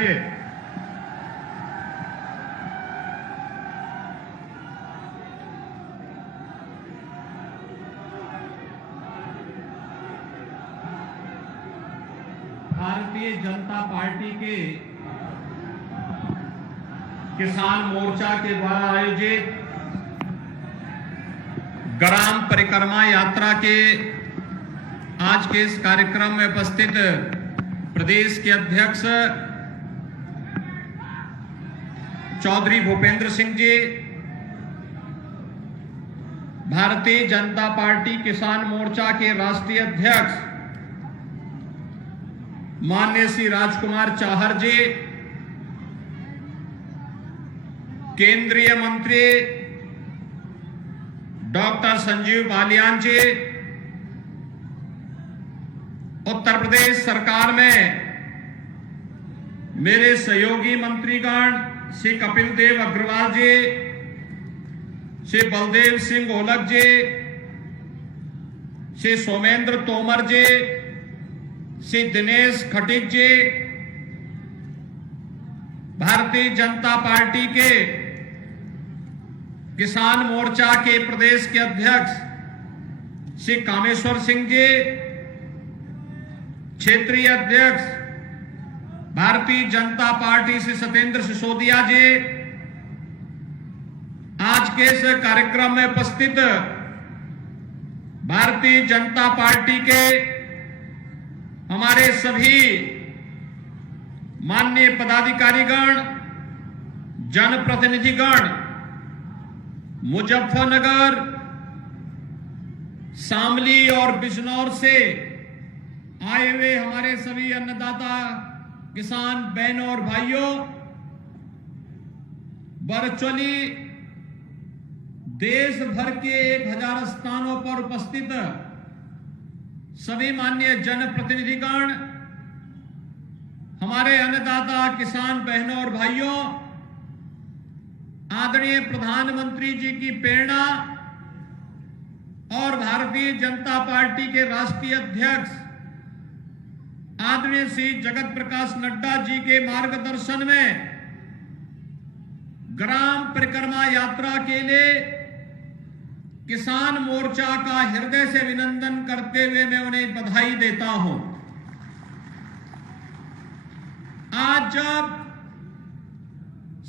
आइए। भारतीय जनता पार्टी के किसान मोर्चा के द्वारा आयोजित ग्राम परिक्रमा यात्रा के आज के इस कार्यक्रम में उपस्थित प्रदेश के अध्यक्ष चौधरी भूपेंद्र सिंह जी, भारतीय जनता पार्टी किसान मोर्चा के राष्ट्रीय अध्यक्ष माननीय श्री राजकुमार चाहर जी, केंद्रीय मंत्री डॉक्टर संजीव बालियान जी, उत्तर प्रदेश सरकार में मेरे सहयोगी मंत्रीगण श्री कपिल देव अग्रवाल जी, श्री बलदेव सिंह ओलख जी, श्री सोमेंद्र तोमर जी, श्री दिनेश खटीक जी, भारतीय जनता पार्टी के किसान मोर्चा के प्रदेश के अध्यक्ष श्री कामेश्वर सिंह जी, क्षेत्रीय अध्यक्ष भारतीय जनता पार्टी श्री सत्येंद्र सिसोदिया जी, आज के इस कार्यक्रम में उपस्थित भारतीय जनता पार्टी के हमारे सभी माननीय पदाधिकारीगण, जनप्रतिनिधिगण, मुजफ्फरनगर, शामली और बिजनौर से आए हुए हमारे सभी अन्नदाता किसान बहनों और भाइयों, वर्चुअली देश भर के 1000 स्थानों पर उपस्थित सभी माननीय जनप्रतिनिधिगण, हमारे अन्नदाता किसान बहनों और भाइयों, आदरणीय प्रधानमंत्री जी की प्रेरणा और भारतीय जनता पार्टी के राष्ट्रीय अध्यक्ष आदरणीय श्री जगत प्रकाश नड्डा जी के मार्गदर्शन में ग्राम परिक्रमा यात्रा के लिए किसान मोर्चा का हृदय से अभिनंदन करते हुए मैं उन्हें बधाई देता हूं। आज जब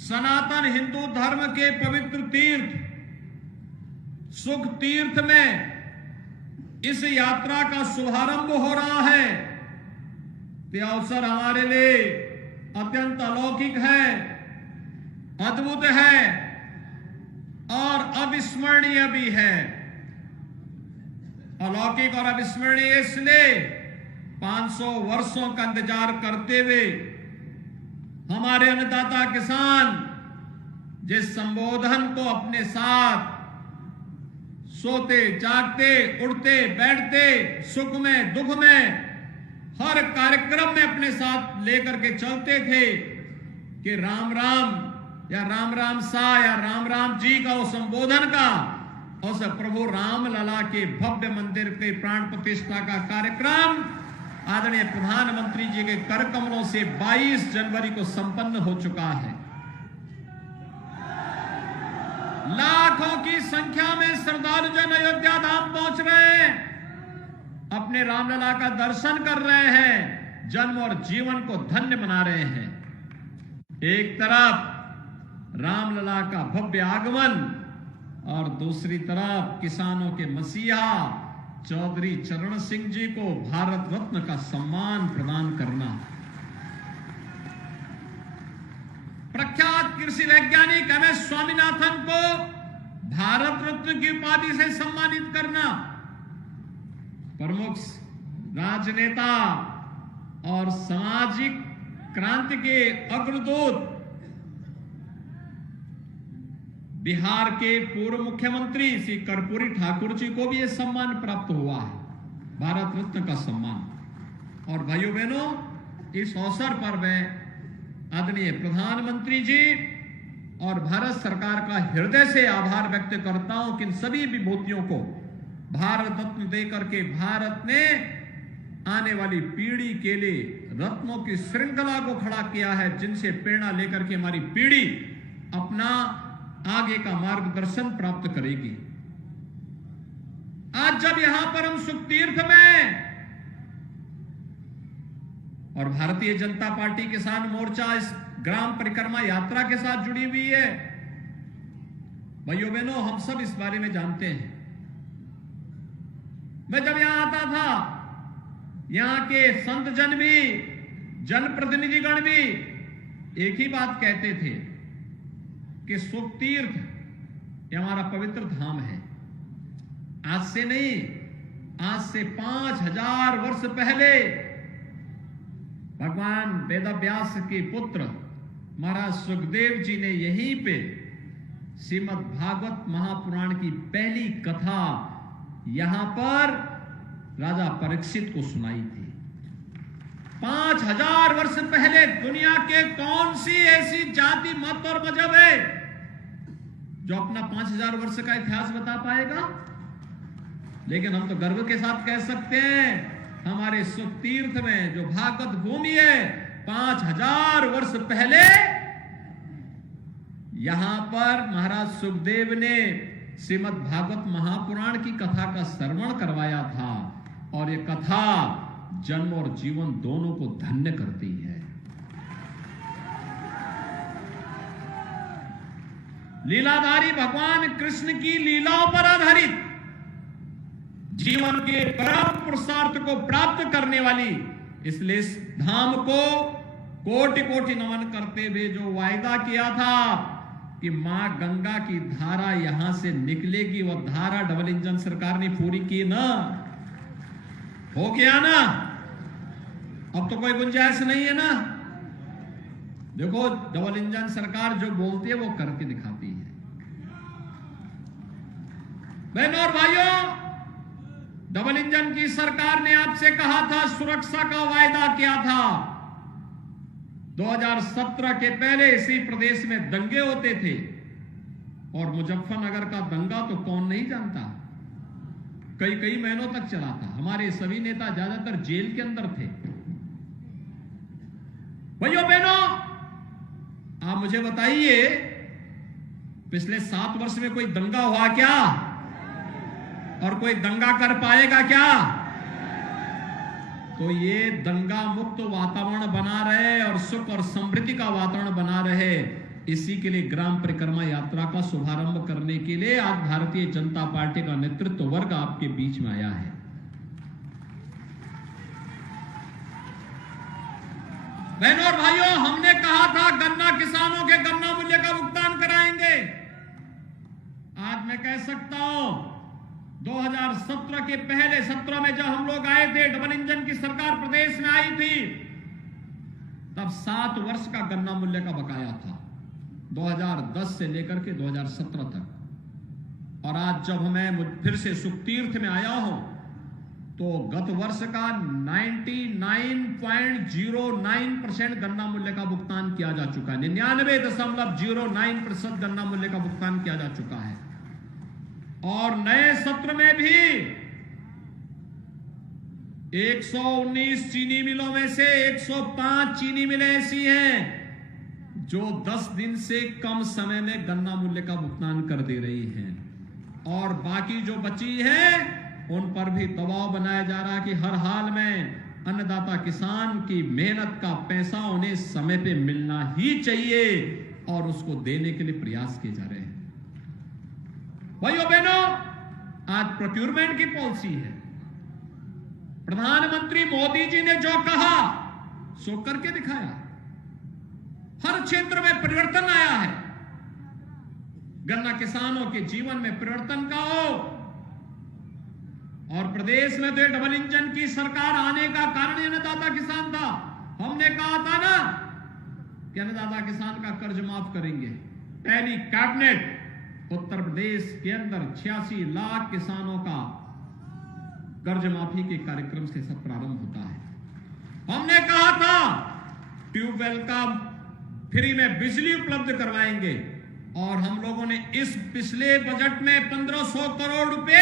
सनातन हिंदू धर्म के पवित्र तीर्थ सुख तीर्थ में इस यात्रा का शुभारंभ हो रहा है, यह अवसर हमारे लिए अत्यंत अलौकिक है, अद्भुत है और अविस्मरणीय भी है। अलौकिक और अविस्मरणीय इसलिए 500 वर्षों का इंतजार करते हुए हमारे अन्नदाता किसान जिस संबोधन को अपने साथ सोते जागते उठते बैठते सुख में दुख में हर कार्यक्रम में अपने साथ लेकर के चलते थे कि राम राम या राम राम सा या राम राम जी का वो संबोधन का और प्रभु राम लला के भव्य मंदिर के प्राण प्रतिष्ठा का कार्यक्रम आदरणीय प्रधानमंत्री जी के कर कमलों से 22 जनवरी को संपन्न हो चुका है। लाखों की संख्या में श्रद्धालु जन अयोध्या धाम पहुंच रहे हैं, अपने रामलला का दर्शन कर रहे हैं, जन्म और जीवन को धन्य बना रहे हैं। एक तरफ रामलला का भव्य आगमन और दूसरी तरफ किसानों के मसीहा चौधरी चरण सिंह जी को भारत रत्न का सम्मान प्रदान करना, प्रख्यात कृषि वैज्ञानिक एम एस स्वामीनाथन को भारत रत्न की उपाधि से सम्मानित करना, प्रमुख राजनेता और सामाजिक क्रांति के अग्रदूत बिहार के पूर्व मुख्यमंत्री श्री कर्पूरी ठाकुर जी को भी यह सम्मान प्राप्त हुआ है, भारत रत्न का सम्मान। और भाइयों बहनों, इस अवसर पर मैं आदरणीय प्रधानमंत्री जी और भारत सरकार का हृदय से आभार व्यक्त करता हूं कि इन सभी विभूतियों को भारत रत्न देकर के भारत ने आने वाली पीढ़ी के लिए रत्नों की श्रृंखला को खड़ा किया है, जिनसे प्रेरणा लेकर के हमारी पीढ़ी अपना आगे का मार्गदर्शन प्राप्त करेगी। आज जब यहां पर हम सुखतीर्थ में और भारतीय जनता पार्टी किसान मोर्चा इस ग्राम परिक्रमा यात्रा के साथ जुड़ी हुई है, भाइयों बहनों, हम सब इस बारे में जानते हैं। मैं जब यहां आता था, यहां के संत जन भी, जनप्रतिनिधिगण भी एक ही बात कहते थे कि सुखतीर्थ ये हमारा पवित्र धाम है। आज से नहीं, आज से 5000 वर्ष पहले भगवान वेदव्यास के पुत्र महाराज सुखदेव जी ने यहीं पे श्रीमद् भागवत महापुराण की पहली कथा यहां पर राजा परीक्षित को सुनाई थी। 5000 वर्ष पहले दुनिया के कौन सी ऐसी जाति, मत और मजहब है जो अपना 5000 वर्ष का इतिहास बता पाएगा? लेकिन हम तो गर्व के साथ कह सकते हैं, हमारे सुखतीर्थ में जो भागवत भूमि है, 5000 वर्ष पहले यहां पर महाराज सुखदेव ने श्रीमद् भागवत महापुराण की कथा का श्रवण करवाया था, और यह कथा जन्म और जीवन दोनों को धन्य करती है। लीलाधारी भगवान कृष्ण की लीलाओं पर आधारित जीवन के परम पुरुषार्थ को प्राप्त करने वाली, इसलिए इस धाम को कोटि कोटि नमन करते हुए जो वायदा किया था कि मां गंगा की धारा यहां से निकलेगी, वह धारा डबल इंजन सरकार ने पूरी की ना, हो गया ना? अब तो कोई गुंजाइश नहीं है ना। देखो, डबल इंजन सरकार जो बोलती है वो करके दिखाती है। बहनों और भाइयों, डबल इंजन की सरकार ने आपसे कहा था, सुरक्षा का वायदा किया था। 2017 के पहले इसी प्रदेश में दंगे होते थे, और मुजफ्फरनगर का दंगा तो कौन नहीं जानता, कई महीनों तक चला था। हमारे सभी नेता ज्यादातर जेल के अंदर थे। भाइयों बहनों, आप मुझे बताइए, पिछले 7 वर्ष में कोई दंगा हुआ क्या? और कोई दंगा कर पाएगा क्या? तो ये दंगा मुक्त वातावरण बना रहे और सुख और समृद्धि का वातावरण बना रहे, इसी के लिए ग्राम परिक्रमा यात्रा का शुभारंभ करने के लिए आज भारतीय जनता पार्टी का नेतृत्व वर्ग आपके बीच में आया है। बहनों और भाइयों, हमने कहा था गन्ना किसानों के गन्ना मूल्य का भुगतान कराएंगे। आज मैं कह सकता हूं, 2017 के पहले 17 में जब हम लोग आए थे, डबल इंजन की सरकार प्रदेश में आई थी, तब 7 वर्ष का गन्ना मूल्य का बकाया था, 2010 से लेकर के 2017 तक। और आज जब मैं फिर से सुखतीर्थ में आया हूं, तो गत वर्ष का 99.09% गन्ना मूल्य का भुगतान किया जा चुका है। 99.09% गन्ना मूल्य का भुगतान किया जा चुका है। और नए सत्र में भी 119 चीनी मिलों में से 105 चीनी मिलें ऐसी हैं जो 10 दिन से कम समय में गन्ना मूल्य का भुगतान कर दे रही हैं, और बाकी जो बची है उन पर भी दबाव बनाया जा रहा है कि हर हाल में अन्नदाता किसान की मेहनत का पैसा उन्हें समय पे मिलना ही चाहिए, और उसको देने के लिए प्रयास किए जा रहे हैं। भाइयों बहनों, आज प्रोक्यूरमेंट की पॉलिसी है। प्रधानमंत्री मोदी जी ने जो कहा सो करके दिखाया। हर क्षेत्र में परिवर्तन आया है। गन्ना किसानों के जीवन में परिवर्तन का हो, और प्रदेश में तो डबल इंजन की सरकार आने का कारण अन्नदाता किसान था। हमने कहा था ना कि अन्नदाता किसान का कर्ज माफ करेंगे। पहली कैबिनेट उत्तर प्रदेश के अंदर 86 लाख किसानों का कर्ज माफी के कार्यक्रम से सब प्रारंभ होता है। हमने कहा था ट्यूबवेल का फ्री में बिजली उपलब्ध करवाएंगे, और हम लोगों ने इस पिछले बजट में 1500 करोड़ रुपए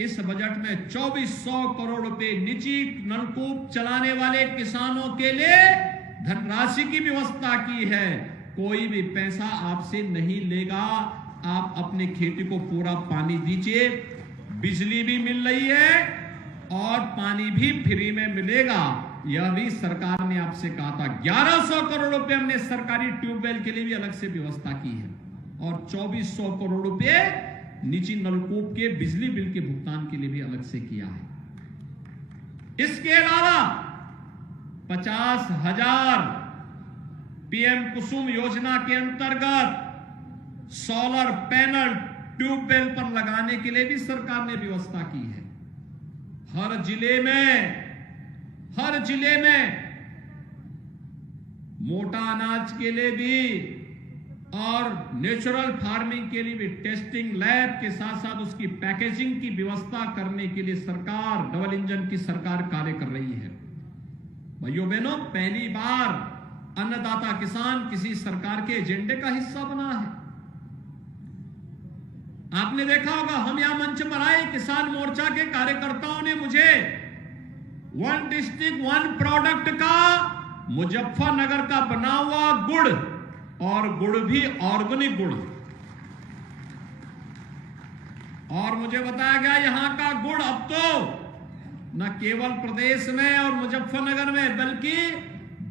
इस बजट में 2400 करोड़ रुपए निजी नलकूप चलाने वाले किसानों के लिए धनराशि की व्यवस्था की है। कोई भी पैसा आपसे नहीं लेगा, आप अपनी खेती को पूरा पानी दीजिए, बिजली भी मिल रही है और पानी भी फ्री में मिलेगा। यह भी सरकार ने आपसे कहा था। 1100 करोड़ रुपए हमने सरकारी ट्यूबवेल के लिए भी अलग से व्यवस्था की है और 2400 करोड़ रुपए निजी नलकूप के बिजली बिल के भुगतान के लिए भी अलग से किया है। इसके अलावा 50,000 पीएम कुसुम योजना के अंतर्गत सोलर पैनल ट्यूबवेल पर लगाने के लिए भी सरकार ने व्यवस्था की है। हर जिले में मोटा अनाज के लिए भी और नेचुरल फार्मिंग के लिए भी टेस्टिंग लैब के साथ साथ उसकी पैकेजिंग की व्यवस्था करने के लिए सरकार, डबल इंजन की सरकार कार्य कर रही है। भाइयों बहनों, पहली बार अन्नदाता किसान किसी सरकार के एजेंडे का हिस्सा बना है। आपने देखा होगा, हम यहां मंच पर आए, किसान मोर्चा के कार्यकर्ताओं ने मुझे वन डिस्ट्रिक्ट वन प्रोडक्ट का मुजफ्फरनगर का बना हुआ गुड़, और गुड़ भी ऑर्गेनिक गुड़, और मुझे बताया गया यहां का गुड़ अब तो न केवल प्रदेश में और मुजफ्फरनगर में बल्कि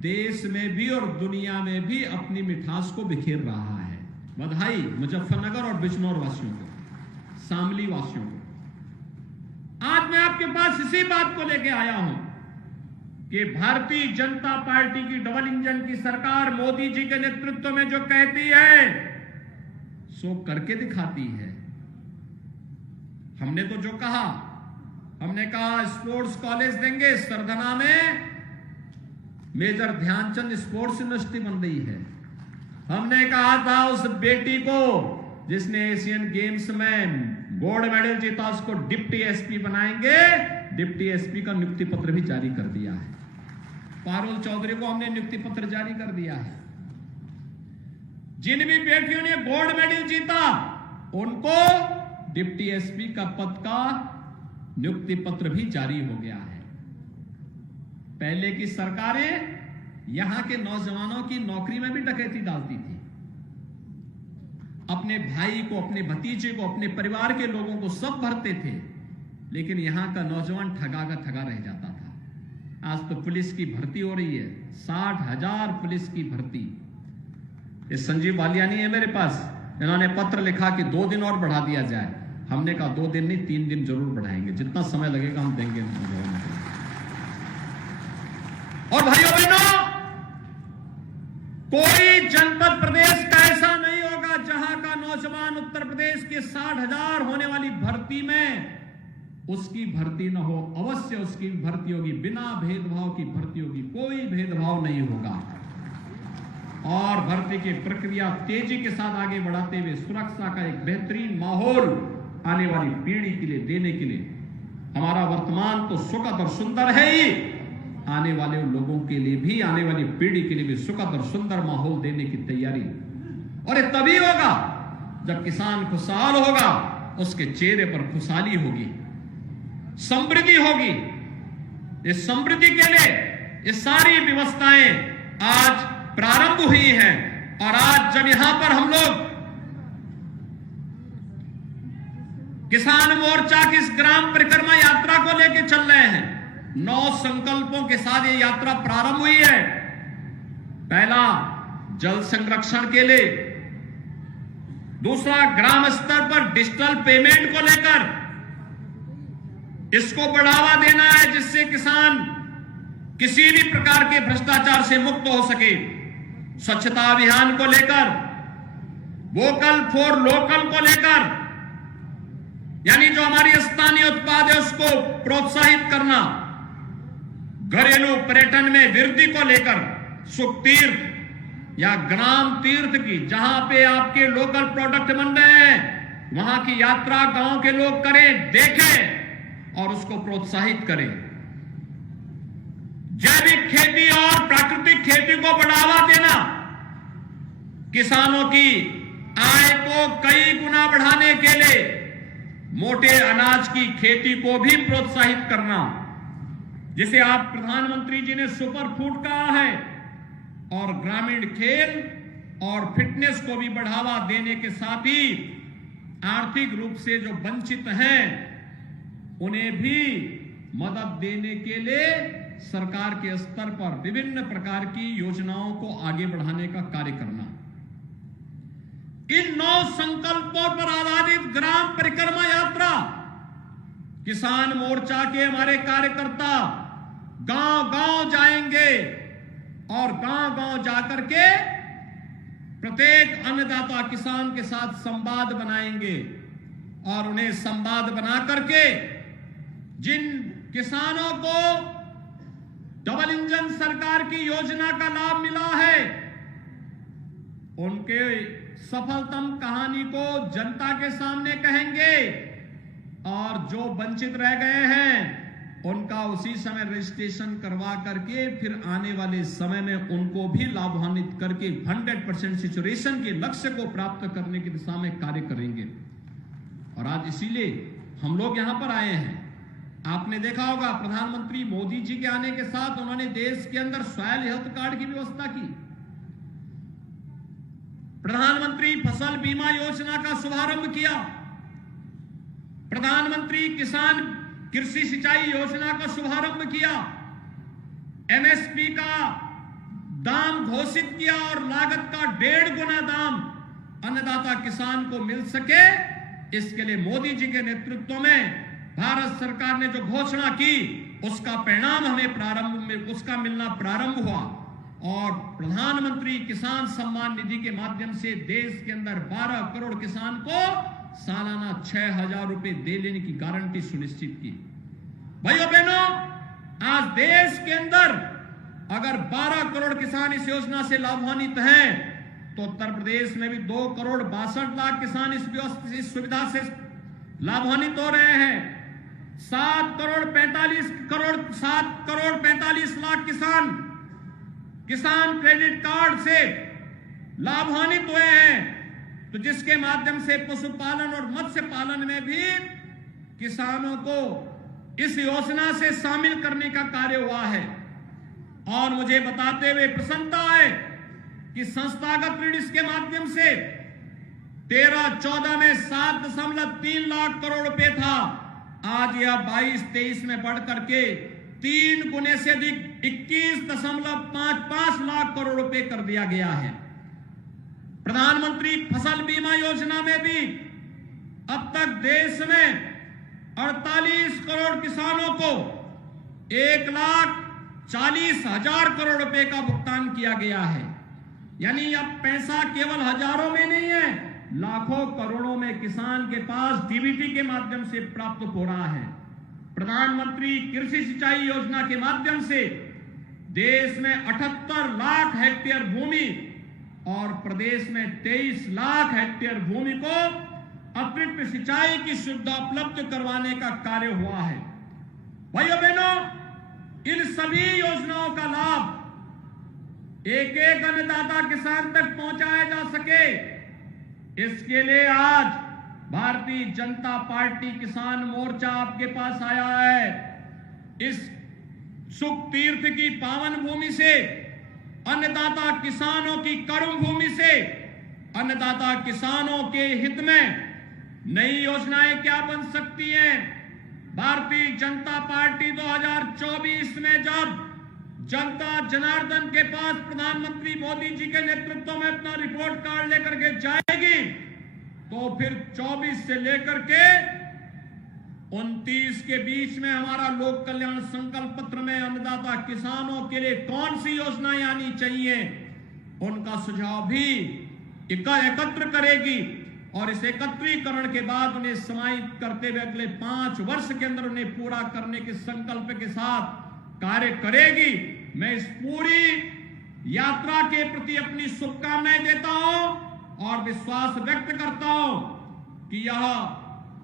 देश में भी और दुनिया में भी अपनी मिठास को बिखेर रहा है। बधाई मुजफ्फरनगर और बिजनौर वासियों को, शामली वासियों को। आज मैं आपके पास इसी बात को लेके आया हूं कि भारतीय जनता पार्टी की डबल इंजन की सरकार मोदी जी के नेतृत्व में जो कहती है सो करके दिखाती है। हमने तो जो कहा, हमने कहा स्पोर्ट्स कॉलेज देंगे, सरधना में मेजर ध्यानचंद स्पोर्ट्स यूनिवर्सिटी बन रही है। हमने कहा था उस बेटी को जिसने एशियन गेम्स में गोल्ड मेडल जीता उसको डिप्टी एसपी बनाएंगे, डिप्टी एसपी का नियुक्ति पत्र भी जारी कर दिया है। पारुल चौधरी को हमने नियुक्ति पत्र जारी कर दिया है। जिन भी बेटियों ने गोल्ड मेडल जीता उनको डिप्टी एसपी का पद का नियुक्ति पत्र भी जारी हो गया है। पहले की सरकारें यहां के नौजवानों की नौकरी में भी डकैती डालती थी, अपने भाई को, अपने भतीजे को, अपने परिवार के लोगों को सब भरते थे, लेकिन यहां का नौजवान ठगा का ठगा रह जाता था। आज तो पुलिस की भर्ती हो रही है, 60,000 पुलिस की भर्ती। ये संजीव बालियानी है मेरे पास, इन्होंने पत्र लिखा कि 2 दिन और बढ़ा दिया जाए। हमने कहा 2 दिन नहीं 3 दिन जरूर बढ़ाएंगे, जितना समय लगेगा हम देंगे। और भाइयों बहनों, कोई जनपद प्रदेश का ऐसा नहीं होगा जहां का नौजवान उत्तर प्रदेश के 60,000 होने वाली भर्ती में उसकी भर्ती न हो। अवश्य उसकी भर्ती होगी, बिना भेदभाव की भर्ती होगी, कोई भेदभाव नहीं होगा। और भर्ती की प्रक्रिया तेजी के साथ आगे बढ़ाते हुए सुरक्षा का एक बेहतरीन माहौल आने वाली पीढ़ी के लिए देने के लिए, हमारा वर्तमान तो सुखद और सुंदर है ही, आने वाले लोगों के लिए भी, आने वाली पीढ़ी के लिए भी सुखद और सुंदर माहौल देने की तैयारी। और ये तभी होगा जब किसान खुशहाल होगा, उसके चेहरे पर खुशहाली होगी, समृद्धि होगी। इस समृद्धि के लिए ये सारी व्यवस्थाएं आज प्रारंभ हुई हैं। और आज जब यहां पर हम लोग किसान मोर्चा की इस ग्राम परिक्रमा यात्रा को लेकर चल रहे हैं, 9 संकल्पों के साथ ये यात्रा प्रारंभ हुई है। पहला, जल संरक्षण के लिए। दूसरा, ग्राम स्तर पर डिजिटल पेमेंट को लेकर इसको बढ़ावा देना है, जिससे किसान किसी भी प्रकार के भ्रष्टाचार से मुक्त हो सके। स्वच्छता अभियान को लेकर, वोकल फॉर लोकल को लेकर, यानी जो हमारी स्थानीय उत्पाद है उसको प्रोत्साहित करना। घरेलू पर्यटन में वृद्धि को लेकर सुख तीर्थ या ग्राम तीर्थ की, जहां पे आपके लोकल प्रोडक्ट बन रहे हैं, वहां की यात्रा गांव के लोग करें, देखें और उसको प्रोत्साहित करें। जैविक खेती और प्राकृतिक खेती को बढ़ावा देना, किसानों की आय को कई गुना बढ़ाने के लिए मोटे अनाज की खेती को भी प्रोत्साहित करना, जिसे आप प्रधानमंत्री जी ने सुपर फूड कहा है, और ग्रामीण खेल और फिटनेस को भी बढ़ावा देने के साथ ही आर्थिक रूप से जो वंचित हैं उन्हें भी मदद देने के लिए सरकार के स्तर पर विभिन्न प्रकार की योजनाओं को आगे बढ़ाने का कार्य करना। इन 9 संकल्पों पर आधारित ग्राम परिक्रमा यात्रा किसान मोर्चा के हमारे कार्यकर्ता गांव-गांव जाएंगे और गांव-गांव जाकर के प्रत्येक अन्नदाता किसान के साथ संवाद बनाएंगे और उन्हें संवाद बना करके जिन किसानों को डबल इंजन सरकार की योजना का लाभ मिला है उनके सफलतम कहानी को जनता के सामने कहेंगे और जो वंचित रह गए हैं उनका उसी समय रजिस्ट्रेशन करवा करके फिर आने वाले समय में उनको भी लाभान्वित करके 100% सैचुरेशन के लक्ष्य को प्राप्त करने की दिशा में कार्य करेंगे। और आज इसीलिए हम लोग यहां पर आए हैं। आपने देखा होगा प्रधानमंत्री मोदी जी के आने के साथ उन्होंने देश के अंदर सॉयल हेल्थ कार्ड की व्यवस्था की, प्रधानमंत्री फसल बीमा योजना का शुभारंभ किया, प्रधानमंत्री किसान कृषि सिंचाई योजना का शुभारंभ किया, एमएसपी का दाम घोषित किया और लागत का 1.5 गुना दाम अन्नदाता किसान को मिल सके, इसके लिए मोदी जी के नेतृत्व में भारत सरकार ने जो घोषणा की उसका परिणाम हमें उसका मिलना प्रारंभ हुआ और प्रधानमंत्री किसान सम्मान निधि के माध्यम से देश के अंदर 12 करोड़ किसान को सालाना 6,000 रुपए दे लेने की गारंटी सुनिश्चित की। भाइयों बहनों, आज देश के अंदर अगर 12 करोड़ किसान इस योजना से लाभान्वित हैं तो उत्तर प्रदेश में भी 2 करोड़ 62 लाख किसान इस सुविधा से लाभान्वित हो रहे हैं। 7 करोड़ 45 लाख किसान क्रेडिट कार्ड से लाभान्वित हुए हैं, तो जिसके माध्यम से पशुपालन और मत्स्य पालन में भी किसानों को इस योजना से शामिल करने का कार्य हुआ है। और मुझे बताते हुए प्रसन्नता है कि संस्थागत ऋण इसके माध्यम से 13-14 में 7.3 लाख करोड़ रुपए था, आज यह 22-23 में बढ़ करके 3 गुने से अधिक 21.55 लाख करोड़ रुपए कर दिया गया है। प्रधानमंत्री फसल बीमा योजना में भी अब तक देश में 48 करोड़ किसानों को 1,40,000 करोड़ रुपए का भुगतान किया गया है। यानी अब पैसा केवल हजारों में नहीं है, लाखों करोड़ों में किसान के पास डीबीटी के माध्यम से प्राप्त हो रहा है। प्रधानमंत्री कृषि सिंचाई योजना के माध्यम से देश में 78 लाख हेक्टेयर भूमि और प्रदेश में 23 लाख हेक्टेयर भूमि को अतिरिक्त सिंचाई की सुविधा उपलब्ध करवाने का कार्य हुआ है। भाइयों बहनों, इन सभी योजनाओं का लाभ एक एक अन्नदाता किसान तक पहुंचाया जा सके, इसके लिए आज भारतीय जनता पार्टी किसान मोर्चा आपके पास आया है। इस सुख तीर्थ की पावन भूमि से, अन्नदाता किसानों की कर्म भूमि से, अन्नदाता किसानों के हित में नई योजनाएं क्या बन सकती हैं। भारतीय जनता पार्टी 2024 में जब जनता जनार्दन के पास प्रधानमंत्री मोदी जी के नेतृत्व में अपना रिपोर्ट कार्ड लेकर के जाएगी, तो फिर 24 से लेकर के 29 के बीच में हमारा लोक कल्याण संकल्प पत्र में अन्नदाता किसानों के लिए कौन सी योजनाएं आनी चाहिए, उनका सुझाव भी एकत्र करेगी और इस एकत्रीकरण के बाद उन्हें समाहित करते हुए अगले 5 वर्ष के अंदर उन्हें पूरा करने के संकल्प के साथ कार्य करेगी। मैं इस पूरी यात्रा के प्रति अपनी शुभकामनाएं देता हूं और विश्वास व्यक्त करता हूं कि यह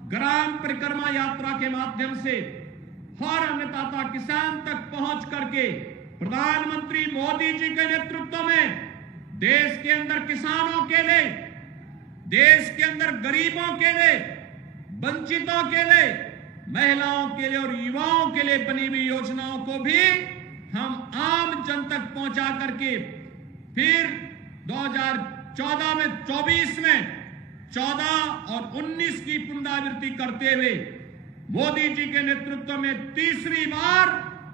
ग्राम परिक्रमा यात्रा के माध्यम से हर अन्नदाता किसान तक पहुंच करके प्रधानमंत्री मोदी जी के नेतृत्व में देश के अंदर किसानों के लिए, देश के अंदर गरीबों के लिए वंचितों के लिए, महिलाओं के लिए और युवाओं के लिए बनी हुई योजनाओं को भी हम आम जन तक पहुंचा करके फिर 2014 में 24 में 14 और 19 की पुनरावृत्ति करते हुए मोदी जी के नेतृत्व में तीसरी बार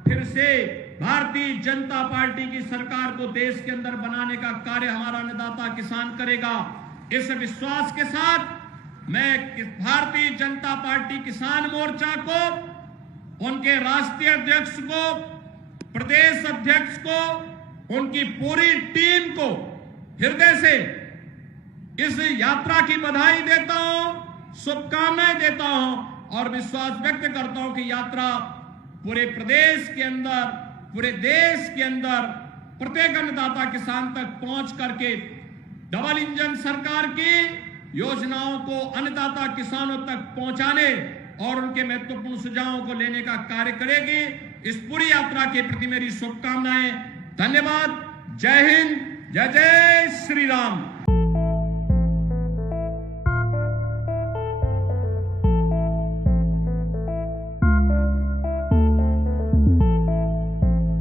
फिर से भारतीय जनता पार्टी की सरकार को देश के अंदर बनाने का कार्य हमारा अन्नदाता किसान करेगा। इस विश्वास के साथ मैं भारतीय जनता पार्टी किसान मोर्चा को, उनके राष्ट्रीय अध्यक्ष को, प्रदेश अध्यक्ष को, उनकी पूरी टीम को हृदय से इस यात्रा की बधाई देता हूं, शुभकामनाएं देता हूं और विश्वास व्यक्त करता हूं कि यात्रा पूरे प्रदेश के अंदर, पूरे देश के अंदर प्रत्येक अन्नदाता किसान तक पहुंच करके डबल इंजन सरकार की योजनाओं को अन्नदाता किसानों तक पहुंचाने और उनके महत्वपूर्ण सुझावों को लेने का कार्य करेगी। इस पूरी यात्रा के प्रति मेरी शुभकामनाएं। धन्यवाद। जय हिंद, जय जय श्री राम।